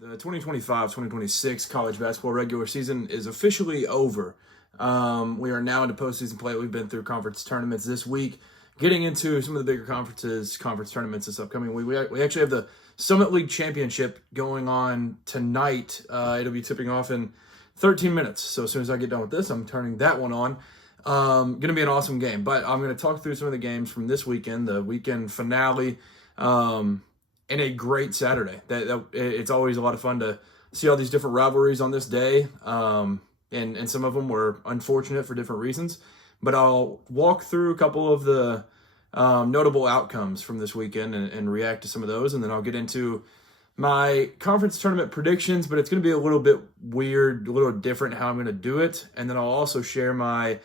The 2025-2026 college basketball regular season is officially over. We are now into postseason play. We've been through conference tournaments this week, getting into some of the bigger conference tournaments this upcoming week. We actually have the Summit League Championship going on tonight. It'll be tipping off in 13 minutes. So as soon as I get done with this, I'm turning that one on. Going to be an awesome game. But I'm going to talk through some of the games from this weekend, the weekend finale. And a great Saturday. It's always a lot of fun to see all these different rivalries on this day, and some of them were unfortunate for different reasons. But I'll walk through a couple of the notable outcomes from this weekend and react to some of those, and then I'll get into my conference tournament predictions, but it's going to be a little bit weird, a little different how I'm going to do it, and then I'll also share my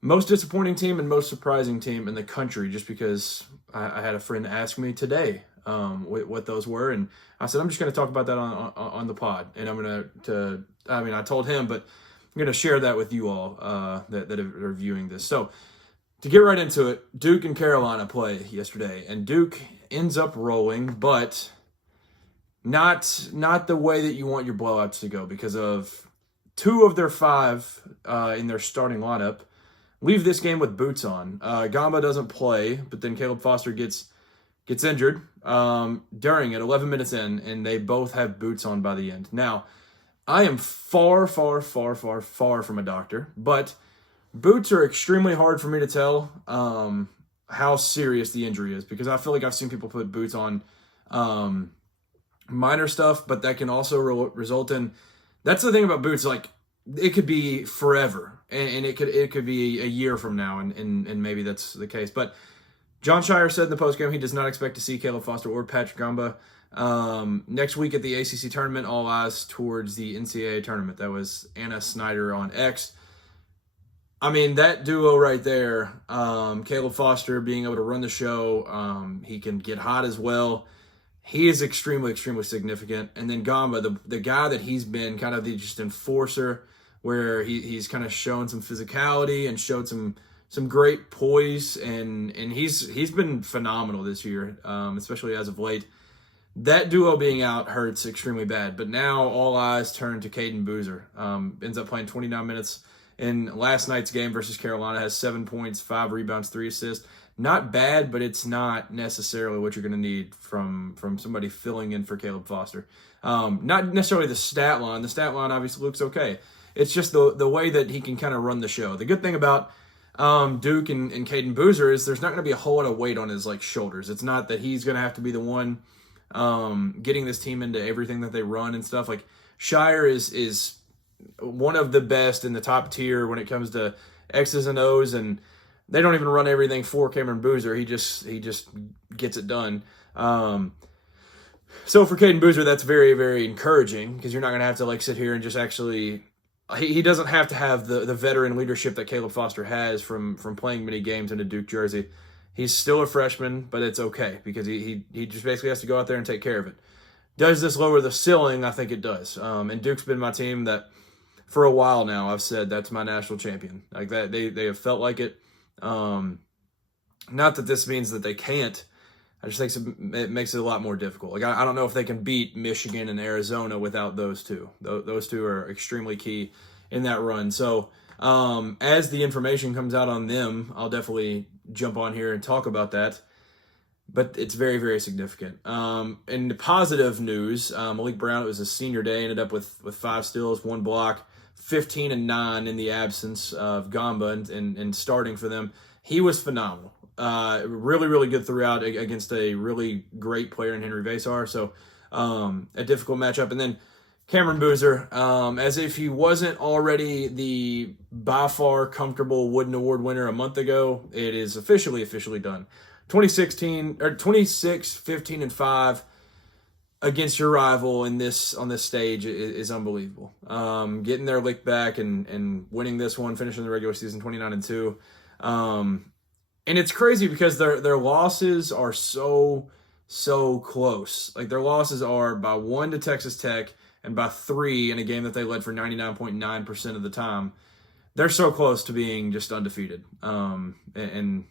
most disappointing team and most surprising team in the country, just because I had a friend ask me today what those were, and I said I'm just going to talk about that on the pod, and I told him, but I'm going to share that with you all that are viewing this. So to get right into it, Duke and Carolina play yesterday, and Duke ends up rolling, but not the way that you want your blowouts to go, because of two of their five in their starting lineup leave this game with boots on. Gamba doesn't play, but then Caleb Foster gets injured during it, 11 minutes in, and they both have boots on by the end. Now, I am far from a doctor, but boots are extremely hard for me to tell how serious the injury is, because I feel like I've seen people put boots on minor stuff, but that can also result in, that's the thing about boots, like it could be forever, and it could be a year from now, and maybe that's the case. But John Shire said in the postgame he does not expect to see Caleb Foster or Patrick Gamba next week at the ACC tournament. All eyes towards the NCAA tournament. That was Anna Snyder on X. I mean, that duo right there, Caleb Foster being able to run the show, he can get hot as well. He is extremely significant. And then Gamba, the guy that he's been kind of the just enforcer, where he's kind of shown some physicality and showed some great poise, and he's been phenomenal this year, especially as of late. That duo being out hurts extremely bad, but now all eyes turn to Caden Boozer. Ends up playing 29 minutes in last night's game versus Carolina, has 7 points, 5 rebounds, 3 assists. Not bad, but it's not necessarily what you're going to need from somebody filling in for Caleb Foster. Not necessarily the stat line. The stat line obviously looks okay. It's just the way that he can kind of run the show. The good thing about Duke and Caden Boozer is there's not going to be a whole lot of weight on his shoulders. It's not that he's going to have to be the one getting this team into everything that they run and stuff. Like, Shire is one of the best in the top tier when it comes to X's and O's, and they don't even run everything for Cameron Boozer. He just gets it done. So for Caden Boozer, that's very encouraging, because you're not going to have to sit here and just actually. He doesn't have to have the veteran leadership that Caleb Foster has from playing many games in a Duke jersey. He's still a freshman, but it's okay, because he just basically has to go out there and take care of it. Does this lower the ceiling? I think it does. And Duke's been my team that for a while now I've said that's my national champion. Like that, they have felt like it. Not that this means that they can't. I just think it makes it a lot more difficult. Like, I don't know if they can beat Michigan and Arizona without those two. Those two are extremely key in that run. So as the information comes out on them, I'll definitely jump on here and talk about that. But it's very significant. In the positive news, Malik Brown, it was his senior day, ended up with 5 steals, 1 block, 15 and 9 in the absence of Gamba and starting for them. He was phenomenal. Really good throughout against a really great player in Henry Vasar. So a difficult matchup. And then Cameron Boozer, as if he wasn't already the by far comfortable Wooden Award winner a month ago, it is officially done. 26, 15, and 5 against your rival on this stage is unbelievable. Getting their lick back and winning this one, finishing the regular season 29 and 2. And it's crazy because their losses are so close. Like, their losses are by 1 to Texas Tech and by 3 in a game that they led for 99.9% of the time. They're so close to being just undefeated. And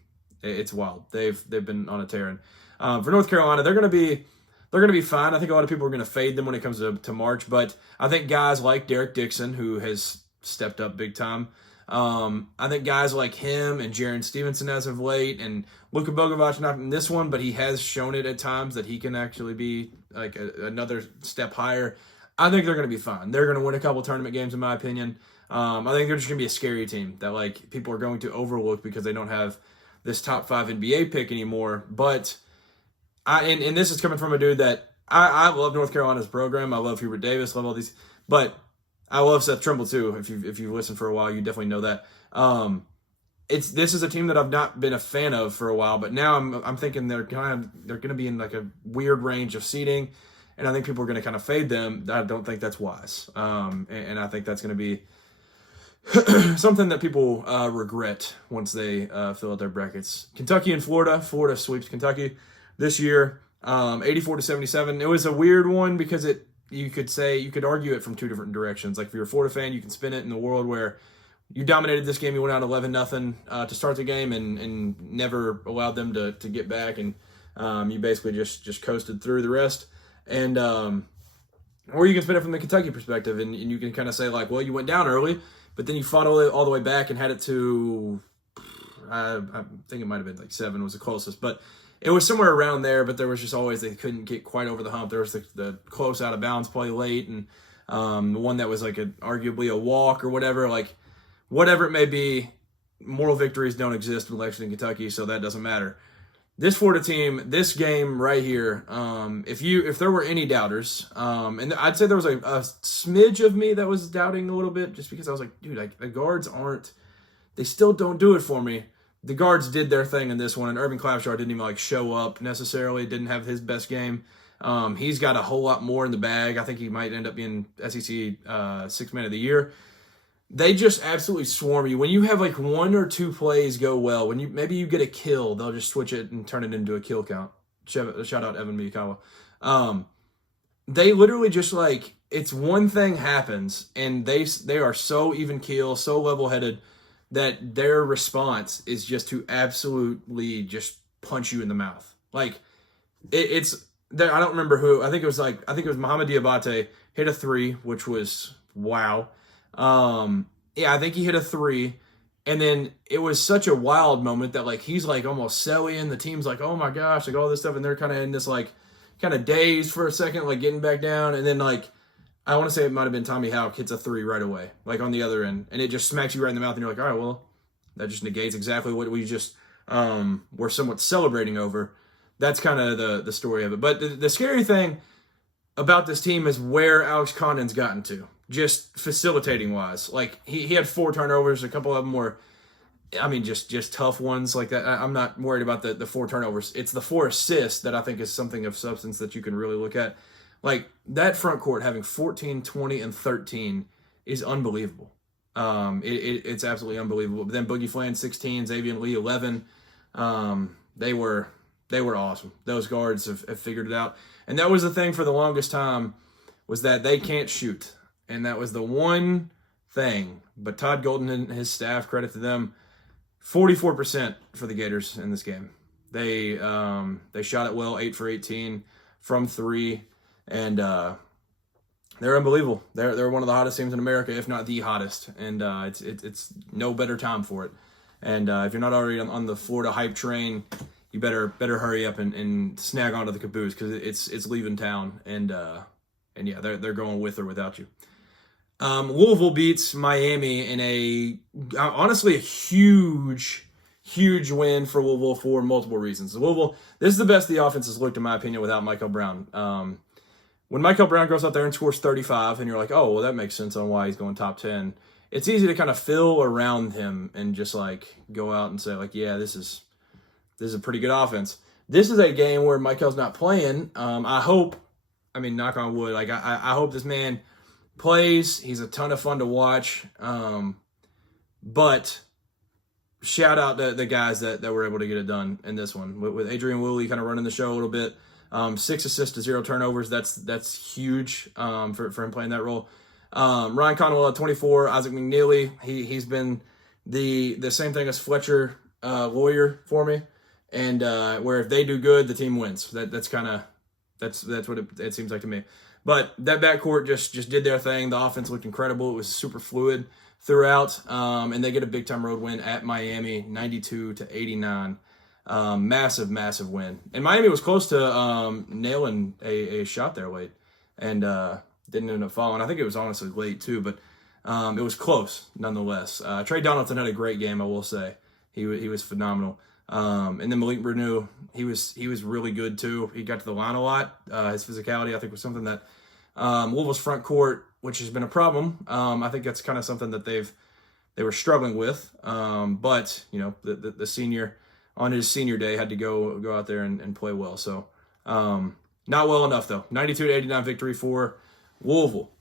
it's wild. They've been on a tear. And for North Carolina, they'll they're going to be fine. I think a lot of people are going to fade them when it comes to March, but I think guys like Derek Dixon, who has stepped up big time, I think guys like him and Jaron Stevenson as of late, and Luka Bogovic, not in this one, but he has shown it at times that he can actually be like another step higher. I think they're going to be fine. They're going to win a couple tournament games, in my opinion. I think they're just going to be a scary team that like people are going to overlook because they don't have this top 5 NBA pick anymore. But and this is coming from a dude that I love North Carolina's program. I love Hubert Davis, love all these, but I love Seth Trimble too. If you've listened for a while, you definitely know that. This is a team that I've not been a fan of for a while, but now I'm thinking they're going to be in like a weird range of seeding, and I think people are going to kind of fade them. I don't think that's wise, and I think that's going to be something that people regret once they fill out their brackets. Kentucky and Florida. Florida sweeps Kentucky this year, 84-77. It was a weird one because you could argue it from two different directions. Like if you're a Florida fan, you can spin it in the world where you dominated this game, you went out 11-0 to start the game and never allowed them to get back, and you basically just coasted through the rest. And or you can spin it from the Kentucky perspective, and you can kind of say like, well, you went down early, but then you fought all the way back and had it to, I think it might have been like 7 was the closest, but it was somewhere around there. But there was just always, they couldn't get quite over the hump. There was the close out of bounds play late, and the one that was like arguably a walk or whatever, like whatever it may be. Moral victories don't exist in Lexington, Kentucky, so that doesn't matter. This Florida team, this game right here, if there were any doubters, and I'd say there was a smidge of me that was doubting a little bit, just because I was like, dude, the guards they still don't do it for me. The guards did their thing in this one, and Irvin Clapshard didn't even show up necessarily, didn't have his best game. He's got a whole lot more in the bag. I think he might end up being SEC Sixth Man of the Year. They just absolutely swarm you. When you have like 1 or 2 plays go well, when maybe you get a kill, they'll just switch it and turn it into a kill count. Shout out Evan Miyakawa. They literally just it's one thing happens, and they are so even keel, so level headed that their response is just to absolutely just punch you in the mouth. Like it's I don't remember who. I think it was Mohamed Diabate hit a 3, which was wow. I think he hit a 3, and then it was such a wild moment that he's almost selling. The team's like, oh my gosh, all this stuff, and they're kind of in this kind of dazed for a second, getting back down, and then I want to say it might have been Tommy Houck hits a 3 right away, on the other end, and it just smacks you right in the mouth, and you're like, all right, well, that just negates exactly what we just were somewhat celebrating over. That's kind of the story of it. But the scary thing about this team is where Alex Condon's gotten to. Just facilitating wise, he had 4 turnovers. A couple of them were, just tough ones like that. I'm not worried about the 4 turnovers. It's the 4 assists that I think is something of substance that you can really look at. That front court having 14, 20, and 13 is unbelievable. It's absolutely unbelievable. But then Boogie Flan 16, Xavier Lee 11. They were awesome. Those guards have figured it out, and that was the thing for the longest time, was that they can't shoot. And that was the one thing. But Todd Golden and his staff, credit to them, 44% for the Gators in this game. They shot it well, 8 for 18 from 3, and they're unbelievable. They're one of the hottest teams in America, if not the hottest, and it's no better time for it. And if you're not already on the Florida hype train, you better hurry up and snag onto the caboose, because it's leaving town, and yeah, they're going with or without you. Louisville beats Miami in honestly a huge win for Louisville for multiple reasons. Louisville, this is the best the offense has looked, in my opinion, without Michael Brown. When Michael Brown goes out there and scores 35, and you're like, oh, well, that makes sense on why he's going top 10. It's easy to kind of fill around him and just go out and say yeah, this is a pretty good offense. This is a game where Michael's not playing. I hope, knock on wood, I hope this man plays. He's a ton of fun to watch. But shout out to the guys that were able to get it done in this one. With Adrian Woolley kind of running the show a little bit. 6 assists to 0 turnovers. That's huge for him playing that role. Ryan Conwell at 24. Isaac McNeely. He's been the same thing as Fletcher Lawyer for me. And where if they do good, the team wins. That's kind of That's what it seems like to me. But that backcourt just did their thing. The offense looked incredible. It was super fluid throughout, and they get a big time road win at Miami, 92-89. Massive win. And Miami was close to nailing a shot there late, and didn't end up falling. I think it was honestly late too, but it was close nonetheless. Trey Donaldson had a great game, I will say. He was phenomenal. And then Malik Renew, he was really good too. He got to the line a lot. His physicality, I think, was something that Louisville's front court, which has been a problem. I think that's kind of something that they were struggling with. But you know, the senior on his senior day had to go out there and play well. So not well enough though. 92-89 victory for Louisville.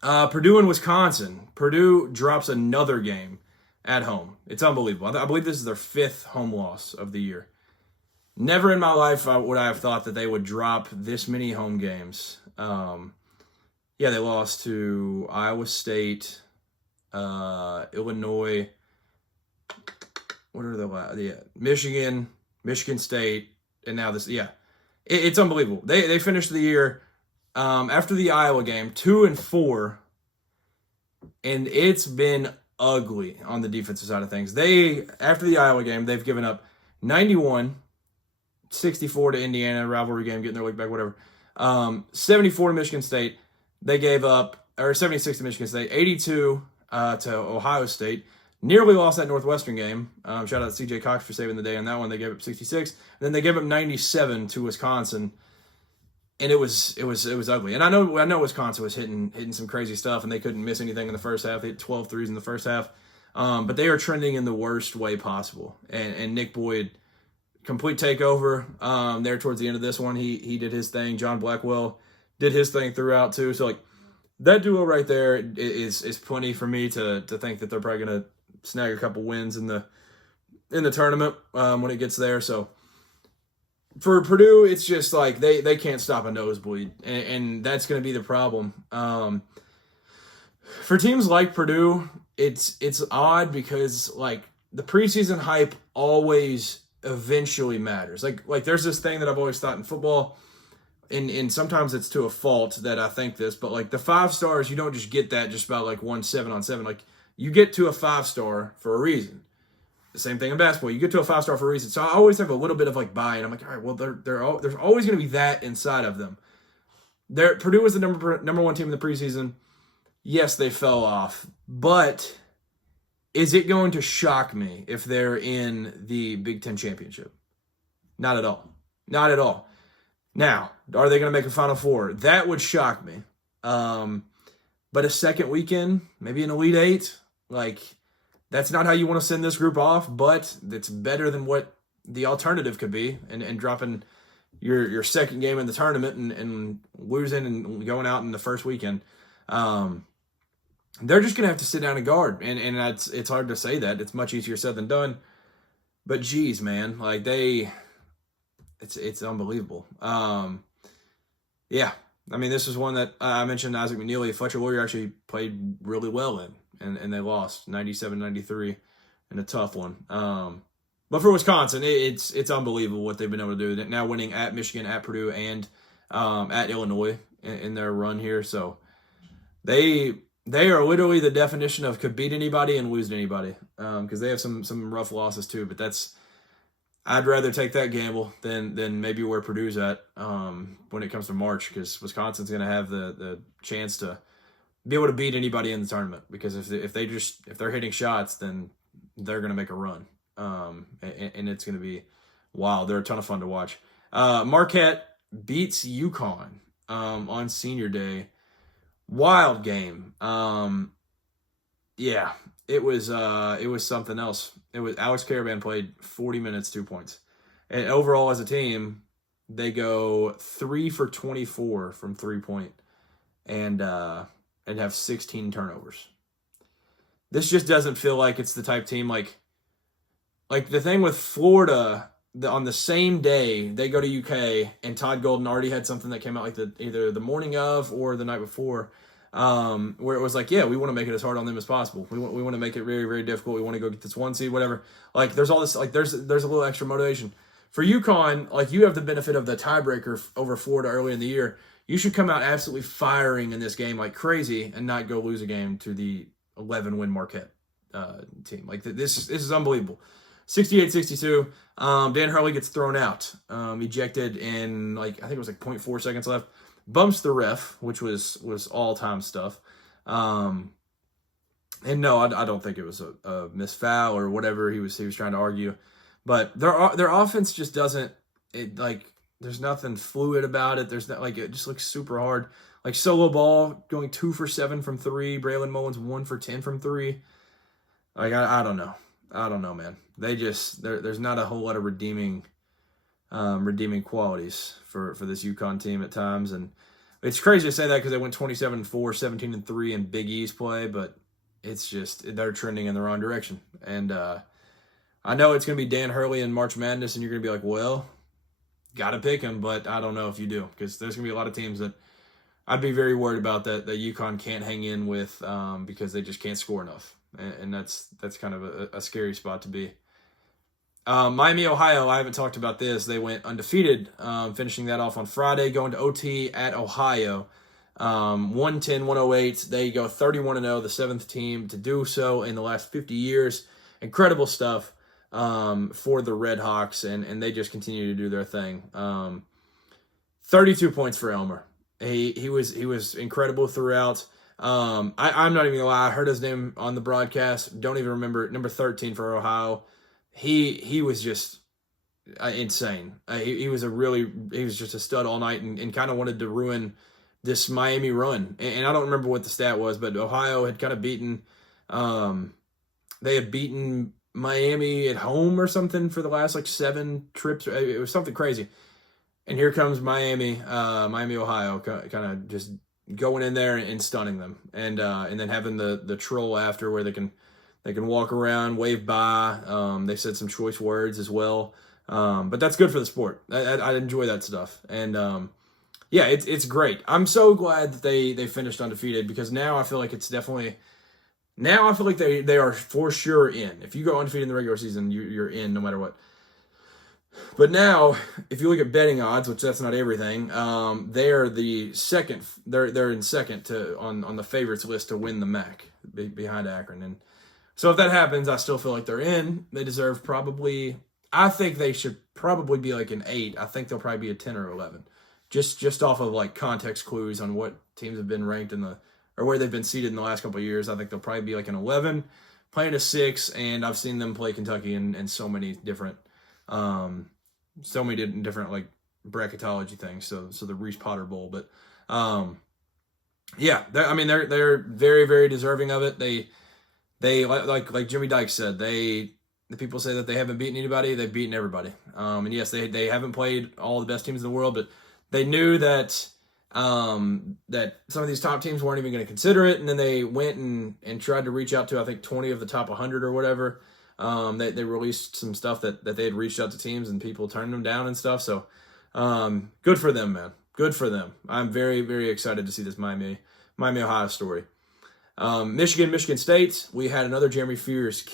Purdue and Wisconsin. Purdue drops another game at home. It's unbelievable. I believe this is their 5th home loss of the year. Never in my life would I have thought that they would drop this many home games. They lost to Iowa State, Illinois. What are the Michigan State, and now this. Yeah, it's unbelievable. They finished the year after the Iowa game 2-4, and it's been ugly on the defensive side of things. After the Iowa game, they've given up 91, 64 to Indiana, rivalry game, getting their leg back, whatever. 74 to Michigan State. They gave up, or 76 to Michigan State, 82 to Ohio State. Nearly lost that Northwestern game. Shout out to CJ Cox for saving the day on that one. They gave up 66. Then they gave up 97 to Wisconsin. And it was ugly. And I know Wisconsin was hitting some crazy stuff, and they couldn't miss anything in the first half. They hit 12 threes in the first half. But they are trending in the worst way possible. And Nick Boyd, complete takeover there towards the end of this one. He did his thing. John Blackwell did his thing throughout too. So like that duo right there is plenty for me to think that they're probably gonna snag a couple wins in the tournament when it gets there. So for Purdue, it's just like they can't stop a nosebleed, and that's going to be the problem. For teams like Purdue, it's odd because like the preseason hype always eventually matters. Like there's this thing that I've always thought in football, and sometimes it's to a fault that I think this, but like the 5 stars, you don't just get that just about like 1 7-on-7. Like you get to a 5-star for a reason. The same thing in basketball. You get to a 5-star for a reason. So I always have a little bit of like buy-in. I'm like, all right, well, there's always going to be that inside of them. Purdue was the number 1 team in the preseason. Yes, they fell off, but is it going to shock me if they're in the Big Ten championship? Not at all. Not at all. Now, are they going to make a Final Four? That would shock me. But a second weekend, maybe an Elite Eight, like that's not how you want to send this group off, but it's better than what the alternative could be, and dropping your second game in the tournament and losing and going out in the first weekend. They're just going to have to sit down and guard, and it's hard to say that. It's much easier said than done. But geez, man, like it's unbelievable. Yeah. I mean, this is one that I mentioned Isaac McNeely. Fletcher Loyer actually played really well in, and they lost 97-93 in a tough one. But for Wisconsin, it's unbelievable what they've been able to do. Now winning at Michigan, at Purdue, and at Illinois in their run here. So they are literally the definition of could beat anybody and lose to anybody, because they have some rough losses too. But I'd rather take that gamble than maybe where Purdue's at when it comes to March, because Wisconsin's going to have the chance to be able to beat anybody in the tournament, because if they're hitting shots, then they're going to make a run, and it's going to be wild. They're a ton of fun to watch. Marquette beats UConn on Senior Day. Wild game. Yeah. It was something else. It was Alex Caravan played 40 minutes, 2 points. And overall as a team, they go 3 for 24 from 3-point and have 16 turnovers. This just doesn't feel like it's the type team like the thing with Florida, on the same day they go to UK and Todd Golden already had something that came out like either the morning of or the night before, where it was like, yeah, we want to make it as hard on them as possible. We want to make it very, very difficult. We want to go get this 1 seed, whatever. Like there's all this, like there's a little extra motivation. for UConn, like, you have the benefit of the tiebreaker over Florida early in the year. You should come out absolutely firing in this game like crazy and not go lose a game to the 11-win Marquette team. Like, this is unbelievable. 68-62. Dan Hurley gets thrown out, ejected in, like, I think it was like 0.4 seconds left. Bumps the ref, which was all-time stuff. And no, I don't think it was a missed foul or whatever he was trying to argue. But their offense just doesn't, there's nothing fluid about it. There's not, like, it just looks super hard. Like, solo ball going 2 for 7 from 3. Braylon Mullins 1 for 10 from 3. Like, I don't know. I don't know, man. There's not a whole lot of redeeming qualities for this UConn team at times. And it's crazy to say that because they went 27-4, 17-3 in Big East play, but it's just, they're trending in the wrong direction. And I know it's going to be Dan Hurley in March Madness, and you're going to be like, well, got to pick him, but I don't know if you do, because there's going to be a lot of teams that I'd be very worried about that UConn can't hang in with because they just can't score enough. And that's kind of a scary spot to be. Miami, Ohio, I haven't talked about this. They went undefeated, finishing that off on Friday, going to OT at Ohio. 110-108. They go 31-0, the 7th team to do so in the last 50 years. Incredible stuff for the Red Hawks, and they just continue to do their thing. 32 points for Elmer. He was incredible throughout. I'm not even gonna lie. I heard his name on the broadcast. Don't even remember. Number 13 for Ohio. He was just insane. He was just a stud all night, and kind of wanted to ruin this Miami run. And I don't remember what the stat was, but Ohio had kind of beaten. They had beaten Miami at home or something for the last like 7 trips. It was something crazy. And here comes Miami, Ohio, kind of just going in there and stunning them, and then having the troll after where they can walk around, wave by. They said some choice words as well, but that's good for the sport. I enjoy that stuff, and yeah, it's great. I'm so glad that they finished undefeated, because now I feel like it's definitely. Now I feel like they are for sure in. If you go undefeated in the regular season, you're in no matter what. But now, if you look at betting odds, which that's not everything, they are the second. They're in second on the favorites list to win the MAC behind Akron. And so if that happens, I still feel like they're in. They deserve probably. I think they should probably be like an 8. I think they'll probably be a 10 or 11, just off of like context clues on what teams have been ranked or where they've been seated in the last couple of years. I think they'll probably be like an 11, playing a 6, and I've seen them play Kentucky in so many different like bracketology things. So the Reese Potter Bowl, but yeah, they're very, very deserving of it. They like Jimmy Dykes said, the people say that they haven't beaten anybody. They've beaten everybody. And yes, they haven't played all the best teams in the world, but they knew that that some of these top teams weren't even going to consider it, and then they went and tried to reach out to, I think, 20 of the top 100 or whatever. They released some stuff that they had reached out to teams, and people turned them down and stuff. So good for them, man. Good for them. I'm very, very excited to see this Miami Ohio story. Michigan State, we had another Jeremy Fears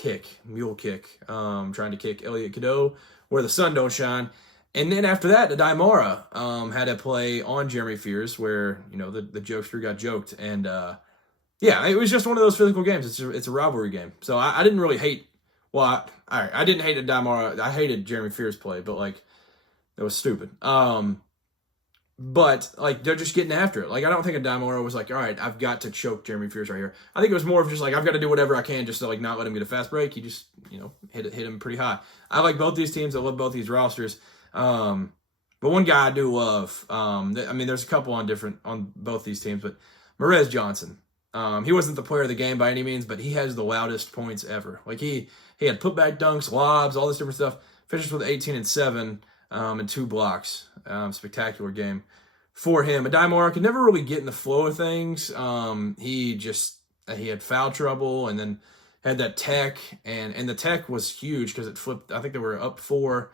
mule kick, trying to kick Elliot Cadeau where the sun don't shine. And then after that, Adai Mara had a play on Jeremy Fears where, the jokester got joked. And, yeah, it was just one of those physical games. It's a rivalry game. So I didn't really hate – well, I didn't hate Adai Mara. I hated Jeremy Fears' play, but, like, it was stupid. But, like, they're just getting after it. Like, I don't think Adai Mara was like, all right, I've got to choke Jeremy Fears right here. I think it was more of just like, I've got to do whatever I can just to, like, not let him get a fast break. He just, hit him pretty high. I like both these teams. I love both these rosters. But one guy I do love, there's a couple on both these teams, but Marez Johnson, he wasn't the player of the game by any means, but he has the loudest points ever. Like he had putback dunks, lobs, all this different stuff, finished with 18 and 7, and 2 blocks. Spectacular game for him. Adai Mara could never really get in the flow of things. He had foul trouble, and then had that tech, and the tech was huge because it flipped. I think they were up 4.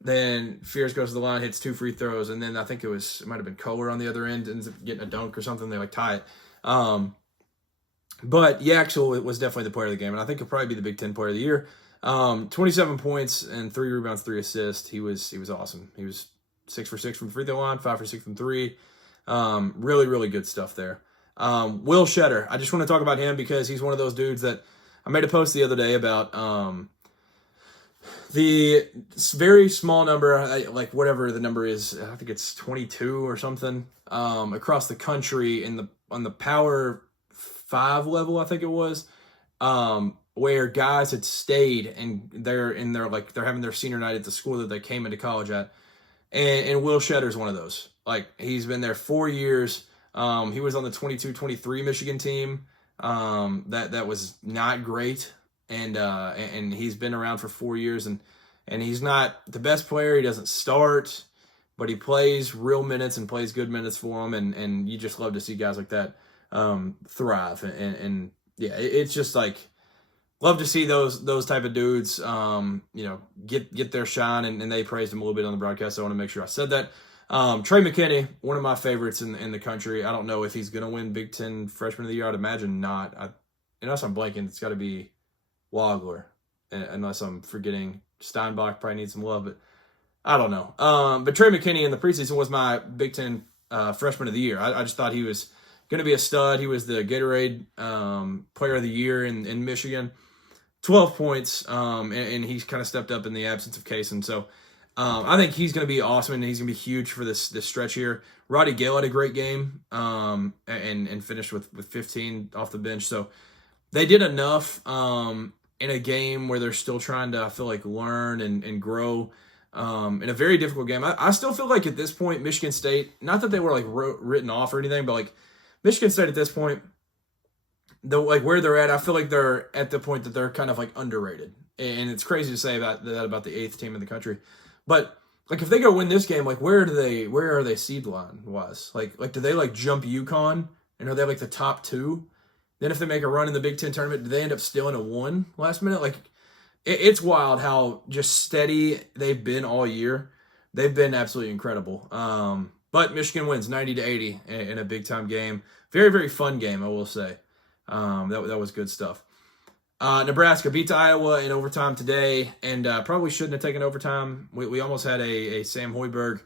Then Fears goes to the line, hits 2 free throws, and then I think it might have been Kohler on the other end, ends up getting a dunk or something. They tie it. But Yaxel was definitely the player of the game, and I think he'll probably be the Big Ten player of the year. 27 points and 3 rebounds, 3 assists. He was awesome. He was 6 for 6 from free throw line, 5 for 6 from 3. Really, really good stuff there. Will Shetter, I just want to talk about him because he's one of those dudes that I made a post the other day about the very small number, like whatever the number is, I think it's 22 or something, across the country on the Power 5 level, I think it was, where guys had stayed and they're having their senior night at the school that they came into college at. And Will Shetter's one of those. Like, he's been there 4 years. He was on the 22-23 Michigan team. That was not great. And he's been around for 4 years, and he's not the best player. He doesn't start, but he plays real minutes and plays good minutes for him. And you just love to see guys like that thrive. And yeah, it's just like, love to see those type of dudes, get their shine, and they praised him a little bit on the broadcast. So I want to make sure I said that. Trey McKinney, one of my favorites in the country. I don't know if he's going to win Big Ten Freshman of the Year. I'd imagine not. Unless I'm blanking, it's got to be Wagler, unless I'm forgetting. Steinbach probably needs some love, but I don't know. But Trey McKinney in the preseason was my Big Ten Freshman of the Year. I just thought he was going to be a stud. He was the Gatorade Player of the Year in Michigan. 12 points, and he's kind of stepped up in the absence of Kaysen. So I think he's going to be awesome, and he's going to be huge for this stretch here. Roddy Gale had a great game and finished with 15 off the bench. So they did enough in a game where they're still trying to, I feel like, learn and grow in a very difficult game. I still feel like at this point, Michigan State, not that they were like written off or anything, but like Michigan State at this point, where they're at, I feel like they're at the point that they're kind of like underrated. And it's crazy to say that about the 8th team in the country. But like, if they go win this game, like where are they seed line wise? Like do they like jump UConn, and are they like the top 2? Then if they make a run in the Big Ten tournament, do they end up stealing a 1 last minute? Like, it's wild how just steady they've been all year. They've been absolutely incredible. But Michigan wins 90-80 in a big time game. Very, very fun game, I will say. That was good stuff. Nebraska beat Iowa in overtime today, and probably shouldn't have taken overtime. We almost had a Sam Hoiberg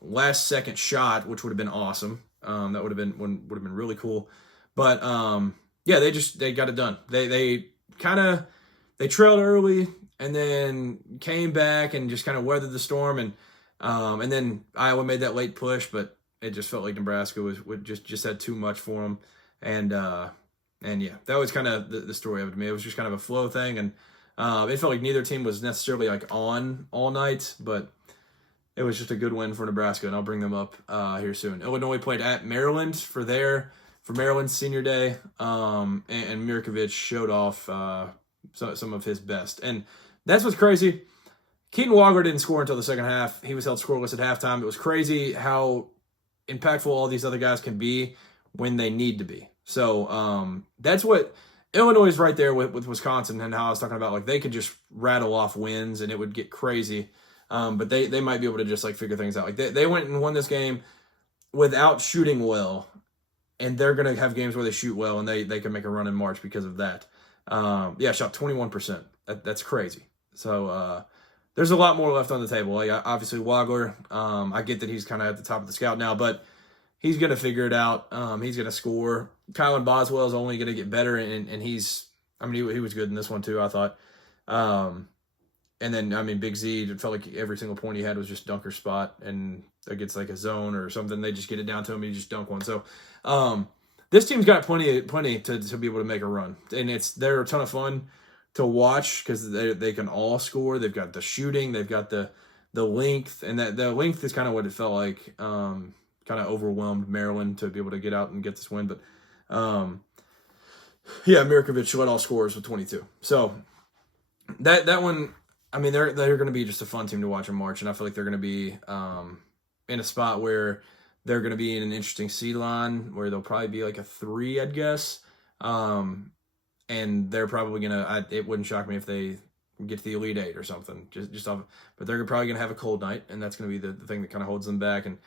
last second shot, which would have been awesome. That would have been really cool. But yeah, they got it done. They trailed early and then came back and just kind of weathered the storm, and then Iowa made that late push, but it just felt like Nebraska would just had too much for them. And yeah, that was kind of the story of it to me. It was just kind of a flow thing, and it felt like neither team was necessarily like on all night, but it was just a good win for Nebraska, and I'll bring them up here soon. Illinois played at Maryland for Maryland's senior day, and Mirkovic showed off some of his best. And that's what's crazy. Keaton Wagler didn't score until the second half. He was held scoreless at halftime. It was crazy how impactful all these other guys can be when they need to be. So that's what Illinois is right there with Wisconsin, and how I was talking about, like, they could just rattle off wins and it would get crazy. But they might be able to just like figure things out. Like they went and won this game without shooting well, and they're going to have games where they shoot well and they can make a run in March because of that. Shot 21%. That's crazy. So there's a lot more left on the table. Like, obviously Wagler, I get that he's kind of at the top of the scout now, but he's going to figure it out. He's going to score. Kylan Boswell is only going to get better, and he was good in this one too, I thought. And then, Big Z, it felt like every single point he had was just dunker spot, and against like a zone or something, they just get it down to him and he just dunk one. So this team's got plenty to be able to make a run, and they're a ton of fun to watch because they can all score. They've got the shooting, they've got the length, and the length is kind of what it felt like. Kind of overwhelmed Maryland to be able to get out and get this win, but Mirkovic led all scorers with 22. So that one, they're going to be just a fun team to watch in March, and I feel like they're going to be in a spot where they're going to be in an interesting seed line where they'll probably be like a 3, I'd guess. And they're probably going to, it wouldn't shock me if they get to the Elite 8 or something, but they're probably going to have a cold night, and that's going to be the thing that kind of holds them back. And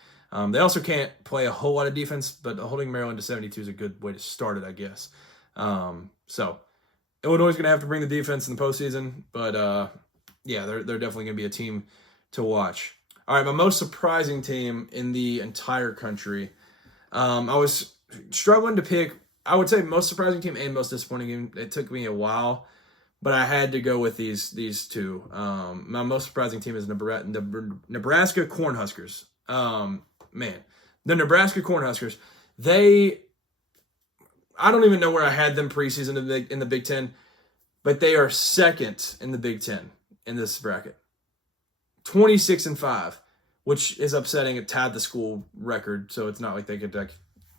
they also can't play a whole lot of defense, but holding Maryland to 72 is a good way to start it, I guess. So Illinois is going to have to bring the defense in the postseason, but yeah, they're definitely going to be a team to watch. All right, my most surprising team in the entire country. I was struggling to pick, I would say, most surprising team and most disappointing team. It took me a while, but I had to go with these two. My most surprising team is Nebraska Cornhuskers. Man, the Nebraska Cornhuskers. I don't even know where I had them preseason in the Big Ten, but they are second in the Big Ten in this bracket. 26-5, which is upsetting. It tied the school record, so it's not like they could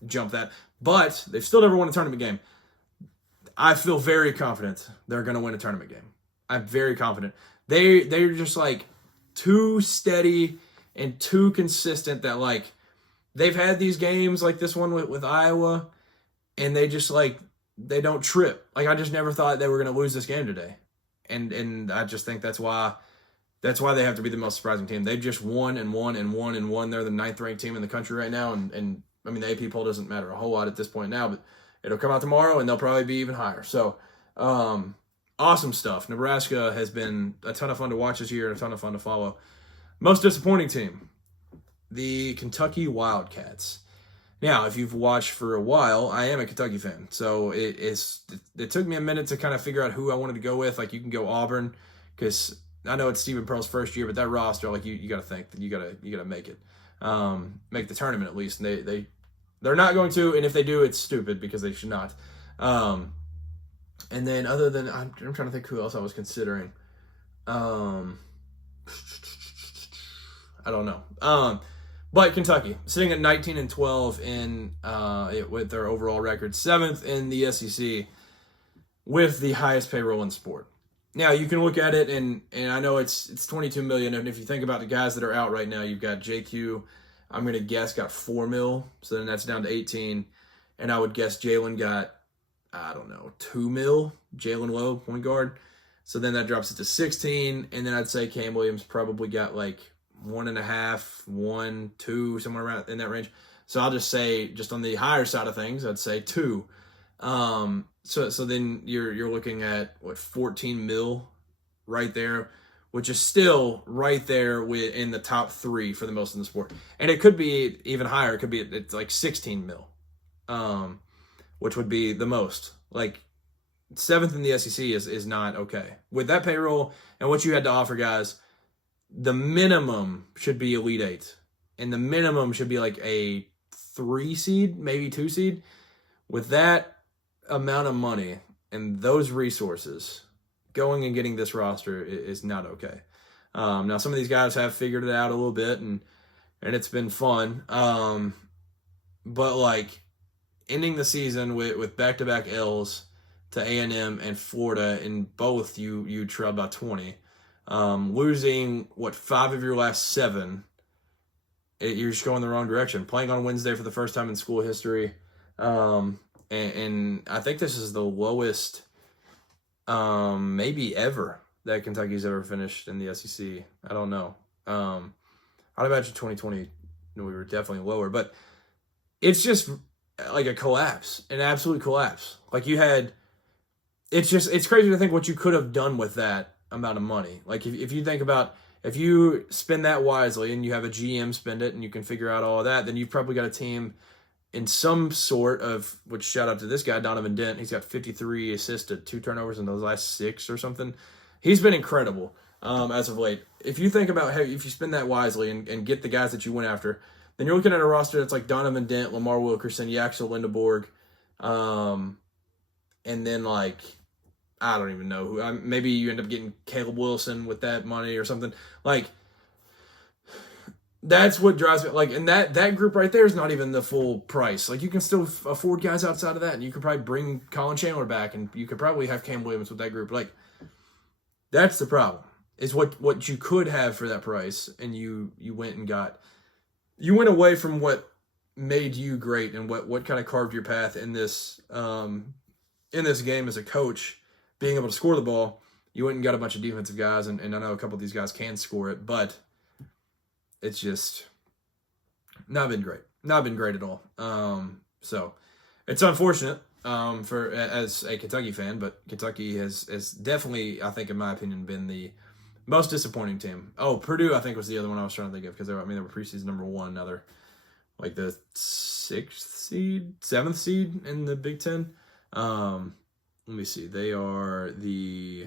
jump that. But they've still never won a tournament game. I feel very confident they're going to win a tournament game. I'm very confident. They're just like too steady and too consistent that like they've had these games like this one with Iowa, and they just like they don't trip. Like I just never thought they were going to lose this game today, and I just think that's why they have to be the most surprising team. They've just won and won and won and won. They're the 9th ranked team in the country right now, and I mean the AP poll doesn't matter a whole lot at this point now, but it'll come out tomorrow and they'll probably be even higher. So awesome stuff. Nebraska has been a ton of fun to watch this year and a ton of fun to follow. Most disappointing team, the Kentucky Wildcats. Now, if you've watched for a while, I am a Kentucky fan, so it took me a minute to kind of figure out who I wanted to go with. Like you can go Auburn because I know it's Stephen Pearl's first year, but that roster, like you got to think that you got to make it, make the tournament at least. And they're not going to, and if they do, it's stupid because they should not. And then other than I'm trying to think who else I was considering. I don't know. But Kentucky sitting at 19-12 with their overall record, 7th in the SEC, with the highest payroll in sport. Now you can look at it, and I know it's $22 million, and if you think about the guys that are out right now, you've got JQ. I'm gonna guess got $4 million, so then that's down to 18, and I would guess Jalen got $2 million. Jalen Lowe, point guard, so then that drops it to 16, and then I'd say Cam Williams probably got like 1.5, 1, 2, somewhere around in that range. So I'll just say, just on the higher side of things, I'd say 2. So then you're looking at what, 14 mil right there, which is still right there in the top 3 for the most in the sport. And it could be even higher. It could be it's like 16 mil, which would be the most. Like 7th in the SEC is not okay. With that payroll and what you had to offer, guys, the minimum should be Elite 8. And the minimum should be like a 3 seed, maybe 2 seed. With that amount of money and those resources, going and getting this roster is not okay. Now, some of these guys have figured it out a little bit, and it's been fun. But, like, ending the season with back-to-back L's to A&M and Florida, and both you trailed by 20. Losing, 5 of your last 7, you're just going the wrong direction. Playing on Wednesday for the first time in school history. And I think this is the lowest, maybe ever, that Kentucky's ever finished in the SEC. I don't know. I'd imagine 2020 we were definitely lower, but it's just like a collapse, an absolute collapse. Like it's crazy to think what you could have done with that amount of money. Like if you think about, if you spend that wisely and you have a GM spend it and you can figure out all of that, then you've probably got a team in some sort of, which shout out to this guy, Donovan Dent. He's got 53 assists to 2 turnovers in those last 6 or something. He's been incredible as of late. If you think about, hey, if you spend that wisely and get the guys that you went after, then you're looking at a roster that's like Donovan Dent, Lamar Wilkerson, Yaxel Lindeborg, and then like, I don't even know who. Maybe you end up getting Caleb Wilson with that money or something. Like, that's what drives me. Like, and that group right there is not even the full price. Like, you can still afford guys outside of that, and you could probably bring Colin Chandler back, and you could probably have Cam Williams with that group. Like, that's the problem. Is what you could have for that price, and you went and got. You went away from what made you great and what kind of carved your path in this game as a coach, being able to score the ball. You went and got a bunch of defensive guys, and I know a couple of these guys can score it, but it's just not been great. Not been great at all. So it's unfortunate. for as a Kentucky fan, but Kentucky has definitely, I think, in my opinion, been the most disappointing team. Oh, Purdue, I think, was the other one I was trying to think of because they were preseason number one. Now they're like the 7th seed in the Big Ten. Let me see. They are the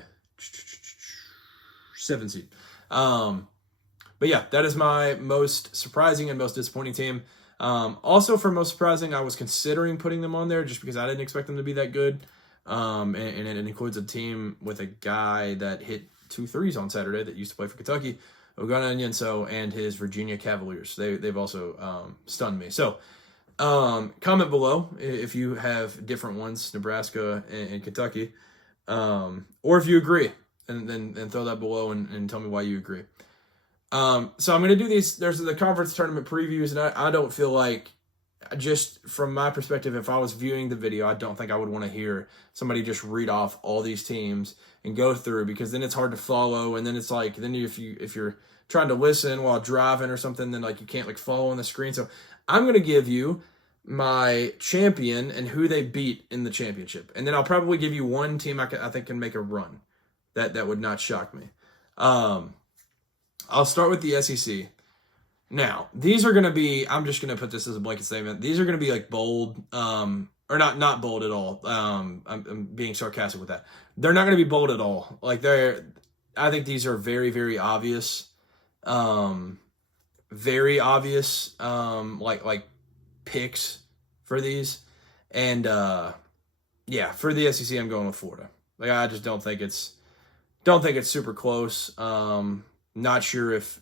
7th seed. But yeah, that is my most surprising and most disappointing team. Also, for most surprising, I was considering putting them on there just because I didn't expect them to be that good. And it includes a team with a guy that hit 2 threes on Saturday that used to play for Kentucky, Ogana Onyenso, and his Virginia Cavaliers. They've also stunned me. So comment below if you have different ones, Nebraska and Kentucky, or if you agree, and then throw that below and tell me why you agree. So I'm going to do these. There's the conference tournament previews, and I don't feel like, just from my perspective, if I was viewing the video, I don't think I would want to hear somebody just read off all these teams and go through, because then it's hard to follow, and then it's like, then if you're trying to listen while driving or something, then like you can't like follow on the screen. So I'm going to give you my champion and who they beat in the championship, and then I'll probably give you one team I think can make a run. That would not shock me. I'll start with the SEC. Now, these are going to be, I'm just going to put this as a blanket statement. These are going to be like bold, or not bold at all. I'm being sarcastic with that. They're not going to be bold at all. Like I think these are very, very obvious. Very obvious, like picks for these. And, yeah, for the SEC, I'm going with Florida. Like, I just don't think it's super close. Not sure if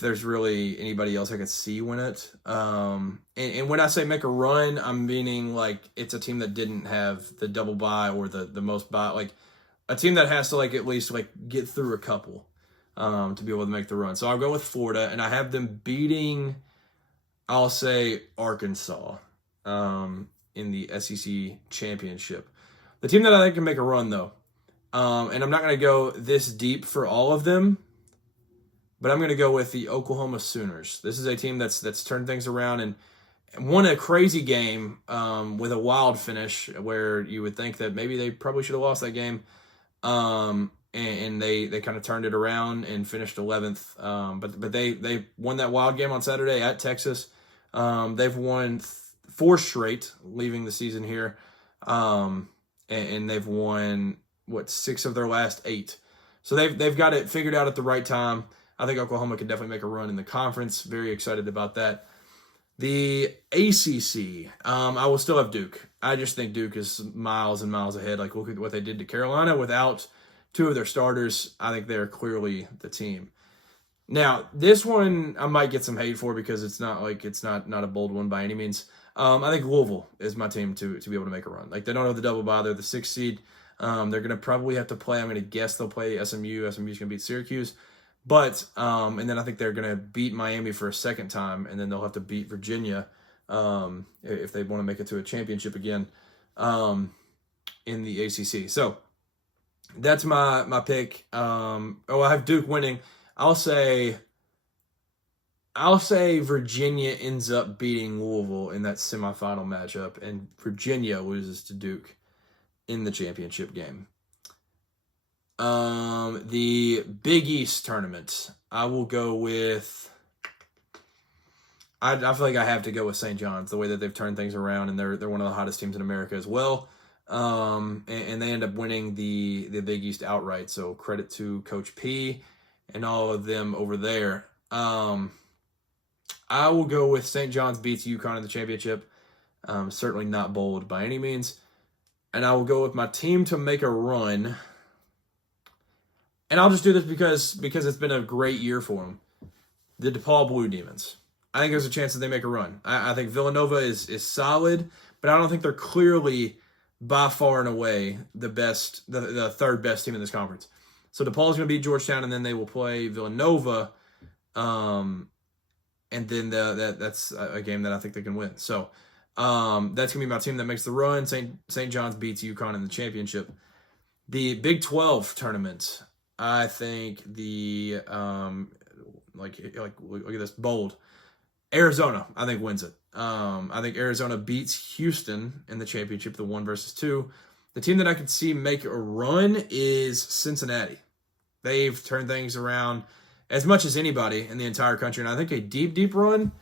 there's really anybody else I could see win it. And when I say make a run, I'm meaning like it's a team that didn't have the double bye or the most bye, like a team that has to like at least like get through a couple to be able to make the run. So I'll go with Florida, and I have them beating, I'll say, Arkansas in the SEC championship. The team that I think can make a run, though, and I'm not going to go this deep for all of them, but I'm going to go with the Oklahoma Sooners. This is a team that's turned things around and won a crazy game with a wild finish where you would think that maybe they probably should have lost that game. And they kind of turned it around and finished 11th. But they won that wild game on Saturday at Texas. They've won 4 straight leaving the season here. And they've won 6 of their last 8. So they've got it figured out at the right time. I think Oklahoma can definitely make a run in the conference. Very excited about that. The ACC, I will still have Duke. I just think Duke is miles and miles ahead. Like, look at what they did to Carolina without 2 of their starters. I think they're clearly the team. Now, this one I might get some hate for because it's not a bold one by any means. I think Louisville is my team to be able to make a run. Like, they don't have the double bye. They're the 6th seed. They're going to probably have to play. I'm going to guess they'll play SMU. SMU's going to beat Syracuse. But, and then I think they're going to beat Miami for a second time, and then they'll have to beat Virginia if they want to make it to a championship again in the ACC. So that's my pick. I have Duke winning. I'll say Virginia ends up beating Louisville in that semifinal matchup, and Virginia loses to Duke in the championship game. The Big East tournament, I will go with, I feel like I have to go with St. John's, the way that they've turned things around, and they're one of the hottest teams in America as well. And they end up winning the Big East outright. So credit to Coach P and all of them over there. I will go with St. John's beats UConn in the championship. Certainly not bold by any means. And I will go with my team to make a run. And I'll just do this because it's been a great year for them. The DePaul Blue Demons. I think there's a chance that they make a run. I think Villanova is solid, but I don't think they're clearly by far and away the best, the third best team in this conference. So DePaul's going to beat Georgetown, and then they will play Villanova. And then that's a game that I think they can win. So that's going to be my team that makes the run. St. John's beats UConn in the championship. The Big 12 tournament, I think the look at this, bold. Arizona, I think, wins it. I think Arizona beats Houston in the championship, the 1-2. The team that I could see make a run is Cincinnati. They've turned things around as much as anybody in the entire country, and I think a deep run,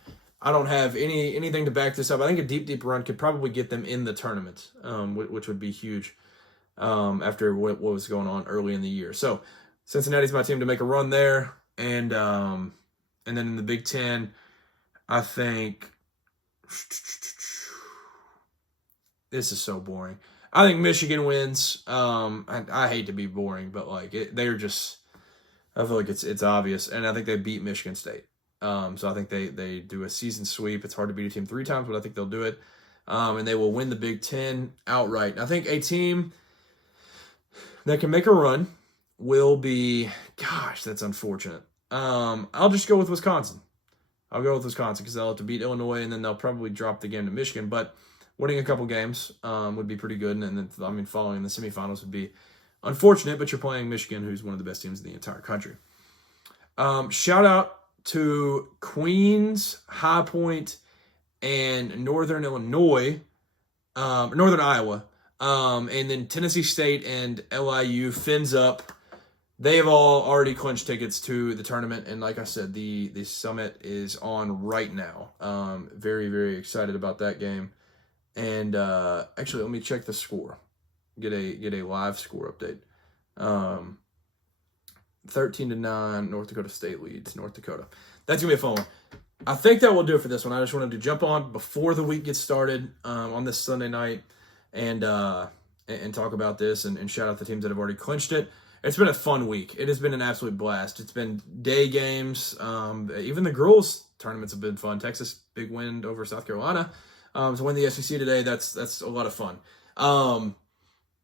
I don't have anything to back this up. I think a deep run could probably get them in the tournament, which would be huge after what was going on early in the year. So Cincinnati's my team to make a run there, and then in the Big Ten, I think this is so boring. I think Michigan wins. I hate to be boring, but like they're just. I feel like it's obvious, and I think they beat Michigan State. So I think they do a season sweep. It's hard to beat a team 3 times, but I think they'll do it, and they will win the Big Ten outright. And I think a team that can make a run will be. Gosh, that's unfortunate. I'll just go with Wisconsin. I'll go with Wisconsin because they'll have to beat Illinois, and then they'll probably drop the game to Michigan. But winning a couple games would be pretty good, and then following in the semifinals would be unfortunate. But you're playing Michigan, who's one of the best teams in the entire country. Shout out to Queens, High Point, and Northern Illinois, Northern Iowa, and then Tennessee State and LIU. Fins up. They have all already clinched tickets to the tournament, and like I said, the summit is on right now. Very, very excited about that game. And actually, let me check the score. Get a live score update. 13-9, North Dakota State leads North Dakota. That's gonna be a fun one. I think that will do it for this one. I just wanted to jump on before the week gets started on this Sunday night and talk about this and shout out the teams that have already clinched it. It's been a fun week. It has been an absolute blast. It's been day games. Even the girls' tournaments have been fun. Texas, big win over South Carolina. To win the SEC today, that's a lot of fun.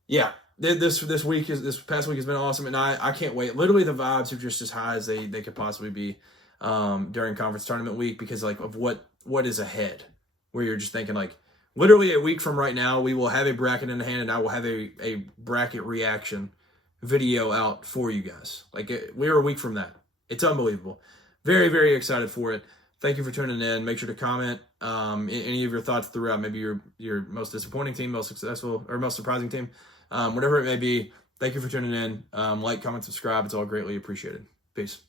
Yeah, this past week has been awesome, and I can't wait. Literally, the vibes are just as high as they could possibly be during conference tournament week because like of what is ahead. Where you're just thinking like literally a week from right now, we will have a bracket in hand, and I will have a bracket reaction video out for you guys. Like we're a week from that. It's unbelievable. Very, very excited for it. Thank you for tuning in. Make sure to comment any of your thoughts throughout. Maybe your most disappointing team, most successful, or most surprising team. Whatever it may be. Thank you for tuning in. Like, comment, subscribe. It's all greatly appreciated. Peace.